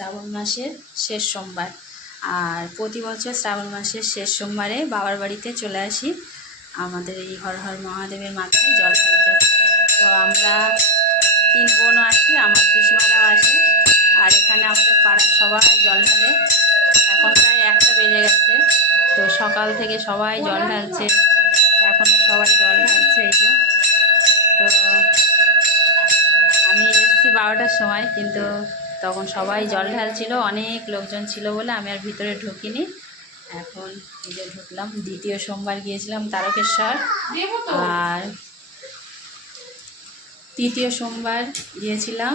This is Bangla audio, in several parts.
শ্রাবণ মাসের শেষ সোমবার। আর প্রতি বছর শ্রাবণ মাসের শেষ সোমবারে বাবার বাড়িতে চলে আসি আমাদের এই হর হর মহাদেবের মাথায় জল ঢালতে। তো আমরা 3 বোনও আসি, আমার পিসিমারাও আসে, আর এখানে আমাদের পাড়ার সবাই জল ঢালে। এখন প্রায় 1টা বেজে গেছে। তো সকাল থেকে সবাই জল ঢালছে, এখনও সবাই জল ঢালছে। এই যে, তো আমি এসেছি 12টার সময়, কিন্তু তখন সবাই জল ঢালছিল, অনেক লোকজন ছিল বলে আমি আর ভিতরে ঢুকিনি। এখন নিজে ঢুকলাম। 2য় সোমবার গিয়েছিলাম তারকেশ্বর, আর 3য় সোমবার গিয়েছিলাম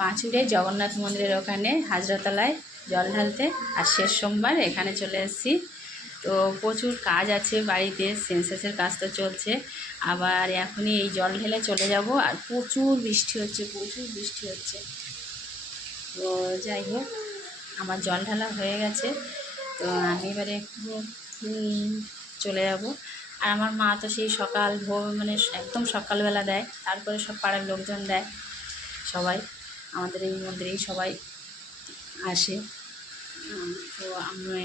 পাঁচুরে জগন্নাথ মন্দিরের ওখানে হাজরাতলায় জল ঢালতে, আর শেষ সোমবার এখানে চলে এসেছি। তো প্রচুর কাজ আছে বাড়িতে, সেন্সাসের কাজ তো চলছে, আবার এখনই এই জল ঢেলে চলে যাব। আর প্রচুর বৃষ্টি হচ্ছে, প্রচুর বৃষ্টি হচ্ছে। তো যাই হোক, আমার জল ঢালা হয়ে গেছে। তো আমি এবারে চলে যাব। আর আমার মা তো সেই সকাল ভোর, মানে একদম সকালবেলা দেয়, তারপরে সব পাড়ার লোকজন দেয়, সবাই আমাদের এই মন্দিরেই সবাই আসে। তো আমি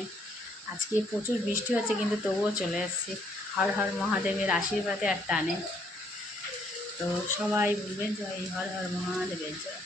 আজকে প্রচুর বৃষ্টি হচ্ছে, কিন্তু তবুও চলে এসেছি হর হর মহাদেবের আশীর্বাদে আর টানে। তো সবাই বলবেন জয় হর হর মহাদেবের জয়।